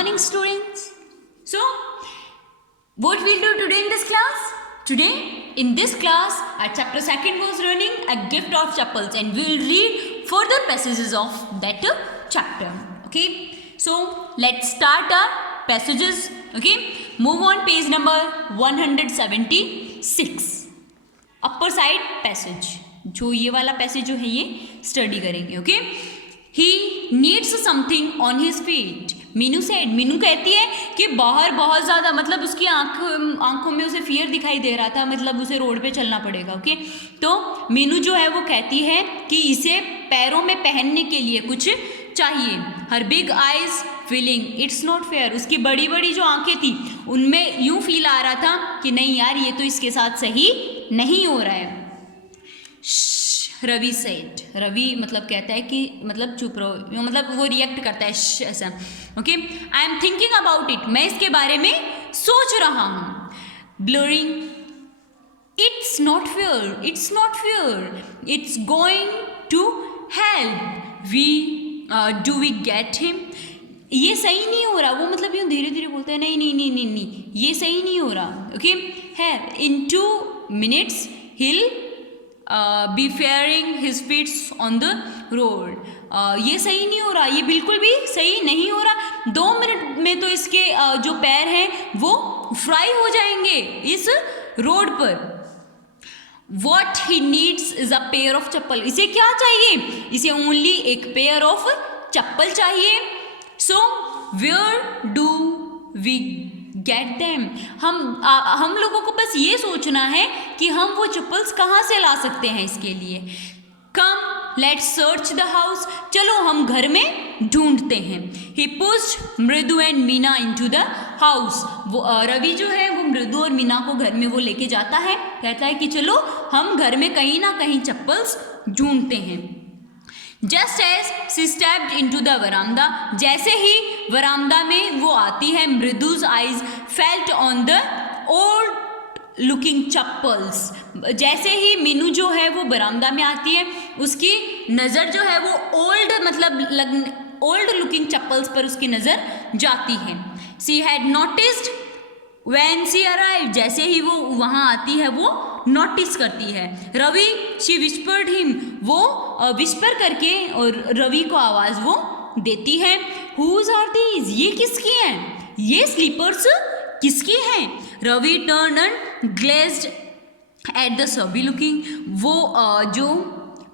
morning, students. So, what we'll do today in this class? Today, in this class, our chapter 2 was running a gift of chappals, and we will read further passages of that chapter. Okay. So, let's start our passages. Okay. Move on page number 176. Upper side passage. जो ये वाला passage जो है ये study करेंगे. Okay. He needs something on his feet. Meenu said, Meenu कहती है कि बाहर बहुत ज़्यादा, मतलब उसकी आंखों में उसे फियर दिखाई दे रहा था, मतलब उसे रोड पे चलना पड़ेगा. ओके. तो मीनू जो है वो कहती है कि इसे पैरों में पहनने के लिए कुछ चाहिए. Her big eyes feeling it's not fair. उसकी बड़ी बड़ी जो आंखें थी उनमें यूं फील आ रहा था कि नहीं यार, ये तो इसके साथ सही नहीं हो रहा है. रवि सेड, रवि मतलब कहता है कि मतलब चुप रहो, मतलब वो रिएक्ट करता है ऐसा. Okay. I am thinking about it. मैं इसके बारे में सोच रहा हूँ. Blurring it's not fair, it's not fair, it's going to help. We do we get him. ये सही नहीं हो रहा. वो मतलब यूँ धीरे धीरे बोलते हैं नहीं नहीं नहीं नहीं नहीं, ये सही नहीं हो रहा. ओके. है इन 2 minutes he'll be faring his feet on the road. ये सही नहीं हो रहा, ये बिल्कुल भी सही नहीं हो रहा. 2 मिनट में तो इसके जो पैर हैं वो फ्राई हो जाएंगे इस रोड पर. What he needs is a pair of चप्पल. इसे क्या चाहिए? इसे ओनली एक पेयर ऑफ चप्पल चाहिए. So where do we get them. हम लोगों को बस ये सोचना है कि हम वो चप्पल्स कहाँ से ला सकते हैं इसके लिए. Come let's search the house. चलो हम घर में ढूंढते हैं. ही पुश्ड मृदु and Meena into the house. वो रवि जो है वो मृदु और मीना को घर में वो लेके जाता है. कहता है कि चलो हम घर में कहीं ना कहीं चप्पल्स ढूंढते हैं. Just as she stepped into the verandah. जैसे ही वरामदा में वो आती है, Mridu's eyes fell on the old looking chappals. जैसे ही मीनू जो है वो बरामदा में आती है, उसकी नज़र जो है वो ओल्ड लुकिंग चप्पल्स पर उसकी नज़र जाती है. She had noticed when she arrived. जैसे ही वो वहाँ आती है वो नोटिस करती है. Ravi she whispered him. वो विस्पर करके और रवि को आवाज़ वो देती है. Whose are these. ये किसकी हैं? ये स्लीपर्स किसकी हैं? Ravi turn and glared at the सभी लुकिंग. वो जो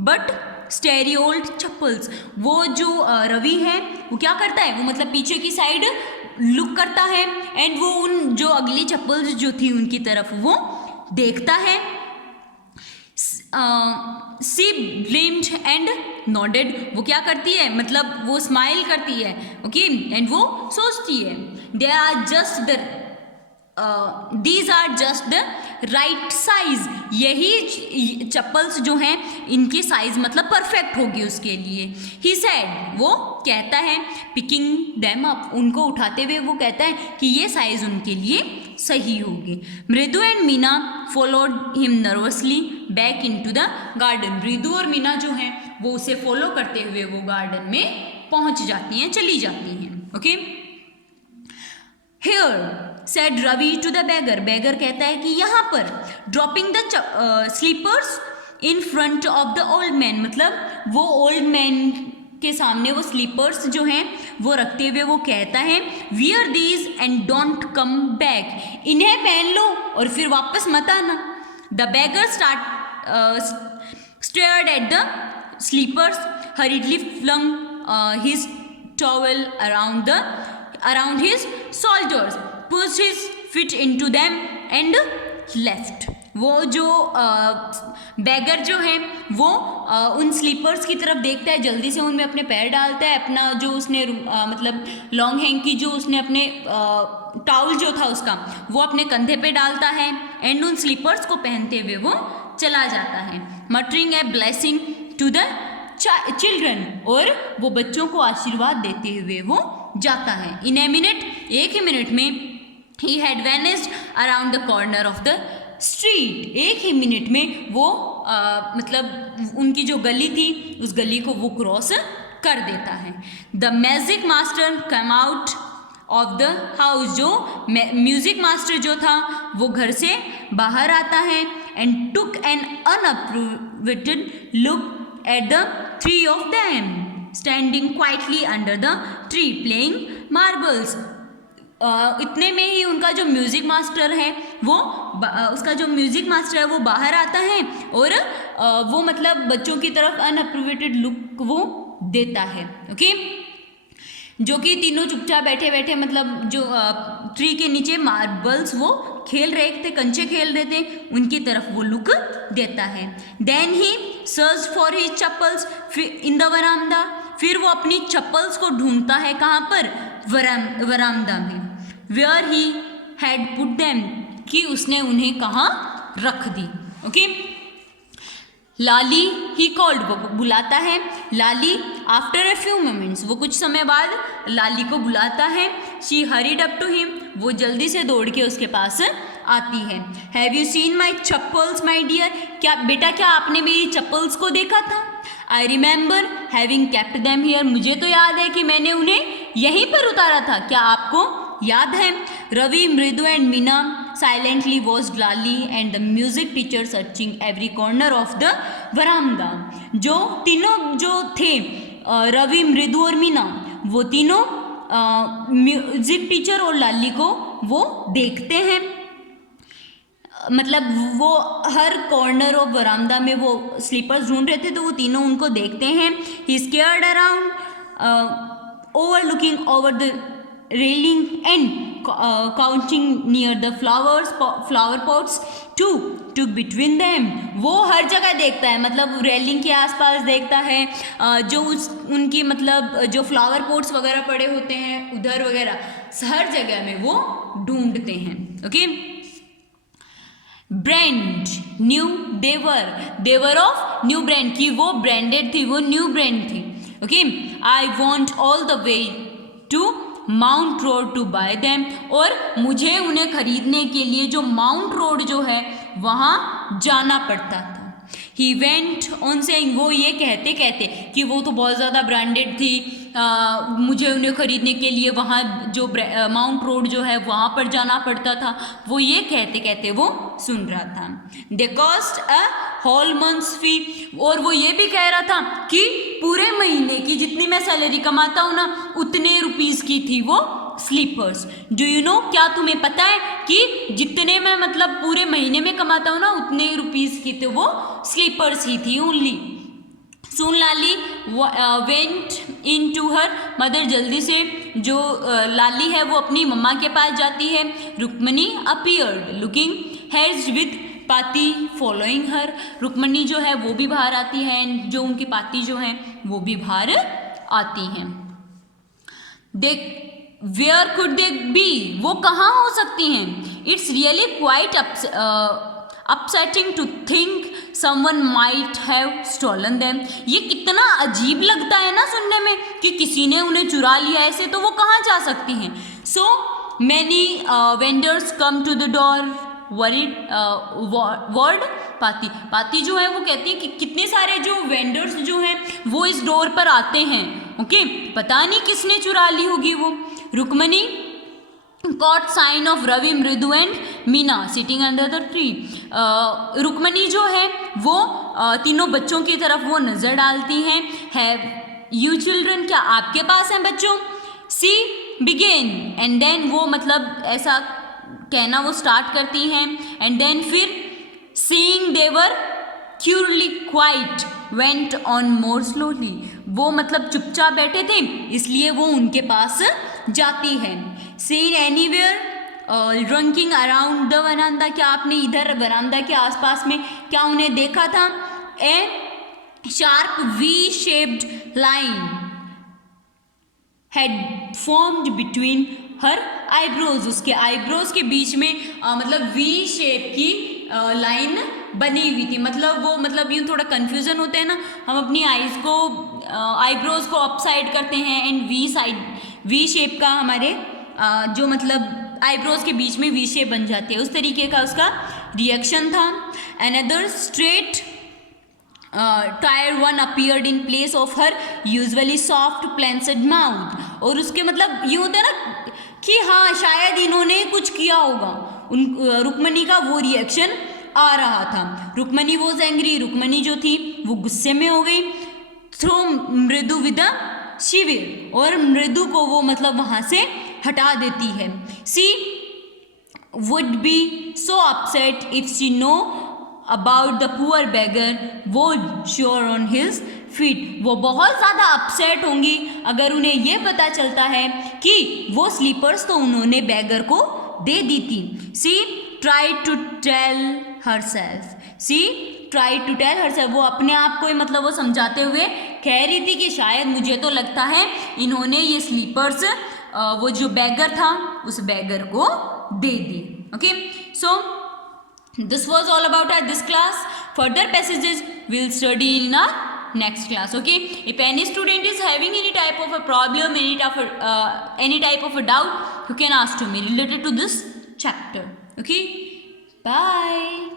बट स्टेरी ओल्ड चप्पल्स. वो जो रवि है वो क्या करता है, वो मतलब पीछे की साइड लुक करता है एंड वो उन जो अगली चप्पल्स जो थी उनकी तरफ वो देखता है. सी ब्लिंक्ड एंड नोडेड. वो क्या करती है, मतलब वो स्माइल करती है. ओके. एंड वो सोचती है these are just the right size. यही चप्पल्स जो हैं इनकी साइज मतलब परफेक्ट होगी उसके लिए. He said. वो कहता है पिकिंग देम अप. उनको उठाते हुए वो कहता है कि ये साइज उनके लिए सही होगी. मृदु and Meena followed him nervously back into the garden. मृदु और मीना जो हैं वो उसे फॉलो करते हुए वो गार्डन में पहुंच जाती हैं, चली जाती हैं. Okay. Here said Ravi to the beggar. Beggar कहता है कि यहाँ पर. Dropping the slippers in front of the old man. मतलब वो ओल्ड मैन के सामने वो स्लीपर्स जो हैं वो रखते हुए वो कहता है wear these and don't come back. इन्हें पहन लो और फिर वापस मत आना. The beggar stared at the slippers, hurriedly flung his towel around his shoulders, pushed his feet into them and left. वो जो बैगर जो है वो उन स्लीपर्स की तरफ देखता है, जल्दी से उनमें अपने पैर डालता है. अपना जो उसने मतलब लॉन्ग हैंग की जो उसने अपने टाउल जो था उसका वो अपने कंधे पे डालता है एंड उन स्लीपर्स को पहनते हुए वो चला जाता है. Muttering a blessing to the children. और वो बच्चों को आशीर्वाद देते हुए वो जाता है. इन ए मिनट. एक ही मिनट में he had vanished around the corner of the street. एक ही मिनट में वो मतलब उनकी जो गली थी उस गली को वो क्रॉस कर देता है. The magic master come out of the house, जो म्यूजिक मास्टर जो था वो घर से बाहर आता है, and took an unapproved look at the three of them standing quietly under the tree playing marbles. इतने में ही उनका जो म्यूजिक मास्टर है वो उसका जो म्यूजिक मास्टर है वो बाहर आता है और वो मतलब बच्चों की तरफ अनअप्रूव्ड लुक वो देता है। ओके, जो कि तीनों चुपचाप बैठे बैठे मतलब जो ट्री के नीचे मार्बल्स वो खेल रहे थे, कंचे खेल रहे थे, उनकी तरफ वो लुक देता है। Then he search for his chappals in the verandah, फिर वो अपनी चप्पल्स को ढूंढता है कहाँ पर, वरामदा में, where he had put them, कि उसने उन्हें कहाँ रख दी। ओके, लाली ही कॉल्ड, वो बुलाता है, Lalli after a few moments, वो कुछ समय बाद लाली को बुलाता है। She hurried up to him, वो जल्दी से दौड़ के उसके पास आती है। Have you seen my chappals my dear, क्या बेटा क्या आपने मेरी चप्पल्स को देखा था। I remember having kept them here, मुझे तो याद है कि मैंने उन्हें यहीं पर उतारा था, क्या आपको याद है। Ravi, Mridu and Meena silently watched Lali and the music teacher searching every corner of the verandah, जो तीनों जो थे रवि, मृदु और मीना, वो तीनों म्यूजिक टीचर और लाली को वो देखते हैं, मतलब वो हर कॉर्नर ऑफ बरामदा में वो स्लीपर्स ढूंढ रहे थे, तो वो तीनों उनको देखते हैं। He scared around overlooking over the railing and counting near the flower pots to took between them, वो हर जगह देखता है, मतलब रेलिंग के आसपास देखता है, जो उनकी मतलब जो फ्लावर पॉट्स वगैरह पड़े होते हैं उधर वगैरह, हर जगह में वो ढूंढते हैं। Okay, brand new, they were of new brand, की वो ब्रांडेड थी, वो न्यू ब्रांड थी। Okay, I went all the way to Mount Road to buy them, और मुझे उन्हें खरीदने के लिए जो माउंट रोड जो है वहाँ जाना पड़ता था। ही वेंट ऑन सेइंग, वो ये कहते कहते कि वो तो बहुत ज़्यादा ब्रांडेड थी, मुझे उन्हें खरीदने के लिए वहाँ जो माउंट रोड जो है वहाँ पर जाना पड़ता था, वो ये कहते कहते वो सुन रहा था। दे कॉस्ट अ होल मंथ्स फी, और वो ये भी कह रहा था कि पूरे महीने की जितनी मैं सैलरी कमाता हूँ ना उतने रुपीज़ की थी वो स्लीपर्स। डू यू नो, क्या तुम्हें पता है कि जितने मैं मतलब पूरे महीने में कमाता हूँ ना उतने रुपीज़ की तो वो स्लीपर्स ही थी only. Soon Lalli went in to her mother, जल्दी से जो लाली है वो अपनी मम्मा के पास जाती है। Rukmani appeared looking heads with Paati following her, Rukmani जो है वो भी बाहर आती है एंड जो उनकी पाती जो है वो भी बाहर आती हैं। देख वेयर कुड दे बी, वो कहाँ हो सकती हैं। It's really quite upsetting to think someone might have stolen them, ये कितना अजीब लगता है ना सुनने में कि किसी ने उन्हें चुरा लिया, ऐसे तो वो कहाँ जा सकती हैं। So many vendors come to the door worried word Paati, Paati जो है वो कहती है कि कितने सारे जो वेंडर्स जो हैं वो इस डोर पर आते हैं। ओके, पता नहीं किसने चुरा ली होगी वो। Rukmani caught sign of Ravi, Mridu and Meena sitting under the tree, Rukmani जो है वो तीनों बच्चों की तरफ वो नज़र डालती हैं। हैव यू चिल्ड्रन, क्या आपके पास हैं बच्चों। सी बिगेन, एंड देन वो मतलब ऐसा कहना वो स्टार्ट करती हैं, एंड देन फिर seeing their curly quite went on more slowly, वो मतलब चुपचाप बैठे थे इसलिए वो उनके पास जाती है। सीन एनीवेयर रंकिंग अराउंड द वरांदा, क्या आपने इधर वरांदा के आसपास में क्या उन्हें देखा था। A sharp V shaped line had formed between her eyebrows, उसके आईब्रोज के बीच में मतलब वी शेप की लाइन बनी हुई थी, मतलब वो मतलब यूँ थोड़ा कन्फ्यूज़न होता है ना, हम अपनी आईज को आईब्रोज को अप साइड करते हैं एंड वी शेप का हमारे जो मतलब आईब्रोज के बीच में वी शेप बन जाती है, उस तरीके का उसका रिएक्शन था। Another straight tire one appeared in place of her usually soft pleasant mouth, और उसके मतलब ये होता है ना कि हाँ शायद इन्होंने कुछ किया होगा। रुक्मणी का वो रिएक्शन आ रहा था। रुक्मणी वॉज एंग्री, रुक्मणी जो थी वो गुस्से में हो गई। थ्रो मृदु विद शिविर, और मृदु को वो मतलब वहाँ से हटा देती है। She would be so upset if she know about the poor beggar would sure on his feet. वो बहुत ज़्यादा अपसेट होंगी अगर उन्हें ये पता चलता है कि वो स्लीपर्स तो उन्होंने बैगर को दे दी थी। She try to tell herself, she try to tell herself, वो अपने आप को मतलब वो समझाते हुए कह रही थी कि शायद मुझे तो लगता है इन्होंने ये स्लीपर्स वो जो बैगर था उस बैगर को दे दी। Okay, so this was all about this class. Further passages we'll study in our next class. Okay, if any student is having any type of a problem, any type of a doubt, you can ask to me related to this chapter. Okay, bye.